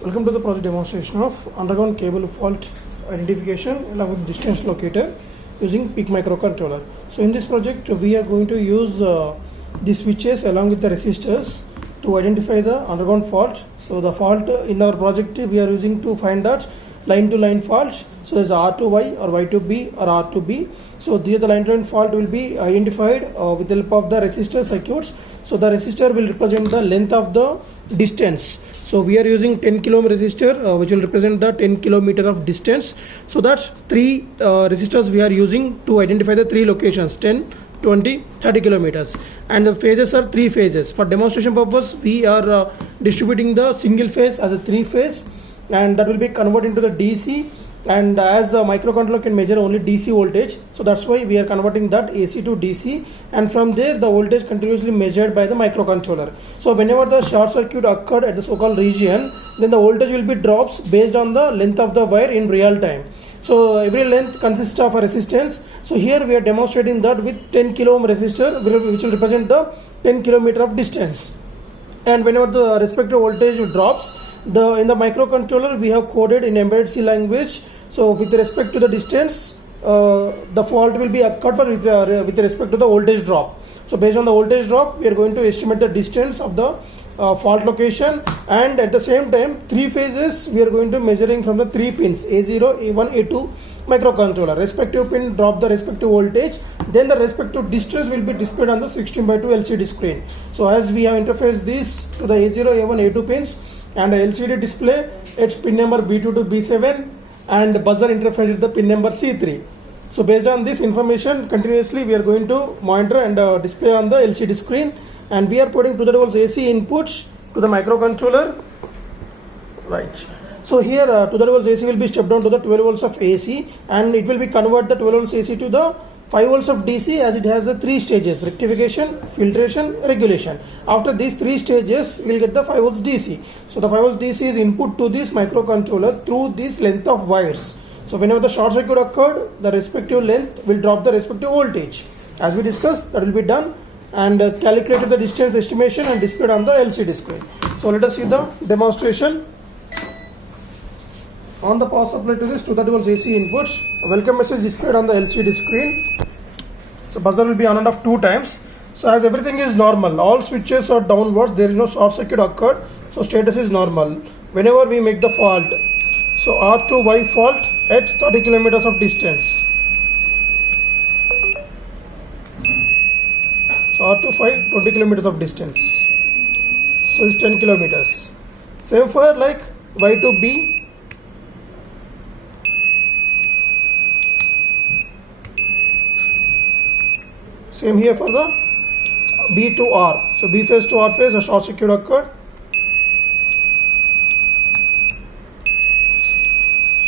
Welcome to the project demonstration of underground cable fault identification along with distance locator using PIC Microcontroller. So in this project we are going to use the switches along with the resistors to identify the underground fault. So the fault in our project we are using to find out line to line faults. So there's R to Y or Y to B or R to B. So the line to line fault will be identified with the help of the resistor circuits. So the resistor will represent the length of the distance. So we are using 10 kilo ohm resistor which will represent the 10 kilometer of distance. So that's three resistors we are using to identify the three locations, 10, 20, 30 kilometers, and the phases are three phases. For demonstration purpose we are distributing the single phase as a three phase, and that will be converted into the DC. And as a microcontroller can measure only DC voltage, so that's why we are converting that AC to DC, and from there the voltage continuously measured by the microcontroller. So whenever the short circuit occurred at the so-called region, then the voltage will be drops based on the length of the wire in real time. So every length consists of a resistance. So here we are demonstrating that with 10 kilo ohm resistor which will represent the 10 kilometer of distance. And whenever the respective voltage drops, in the microcontroller we have coded in embedded C language. So with respect to the distance, the fault will be occurred with respect to the voltage drop. So based on the voltage drop, we are going to estimate the distance of the fault location, and at the same time three phases we are going to measuring from the three pins A0, A1, A2 microcontroller. Respective pin drop the respective voltage, then the respective distance will be displayed on the 16:2 LCD screen. So as we have interfaced this to the A0, A1, A2 pins, and the LCD display its pin number B2 to B7, and buzzer interface with the pin number C3. So based on this information, continuously we are going to monitor and display on the LCD screen, and we are putting 230 volts AC inputs to the microcontroller. Right. So here 230 volts AC will be stepped down to the 12 volts of AC, and it will be convert the 12 volts AC to the 5 volts of DC, as it has the three stages: rectification, filtration, regulation. After these three stages we will get the 5 volts DC. So the 5 volts DC is input to this microcontroller through this length of wires. So whenever the short circuit occurred, the respective length will drop the respective voltage. As we discussed, that will be done and calculated the distance estimation and displayed on the LCD screen. So let us see the demonstration. On the power supply to this 230 volts AC inputs, a welcome message displayed on the LCD screen. So buzzer will be on and off 2 times. So as everything is normal, all switches are downwards, there is no short circuit occurred, so status is normal. Whenever we make the fault, so R to Y fault at 30 kilometers of distance. So R to 5, 20 kilometers of distance. So it's 10 kilometers. Same for like Y to B. Same here for the B to R. So B phase to R phase, a short circuit occurred.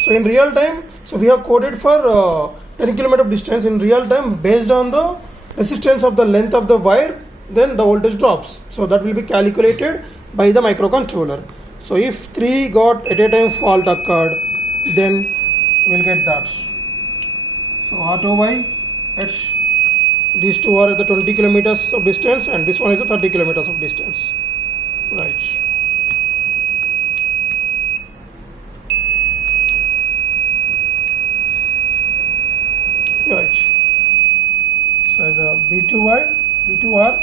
So in real time, so we have coded for 10 km of distance in real time based on the resistance of the length of the wire, then the voltage drops. So that will be calculated by the microcontroller. So if 3 got at a time fault occurred, then we'll get that. So R to Y, it's these two are at the 20 kilometers of distance, and this one is the 30 kilometers of distance. Right. Right. So as a B to Y, B to R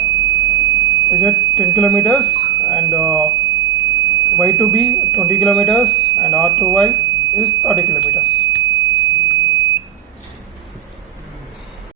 is at 10 kilometers, and Y to B 20 kilometers, and R to Y is 30 kilometers.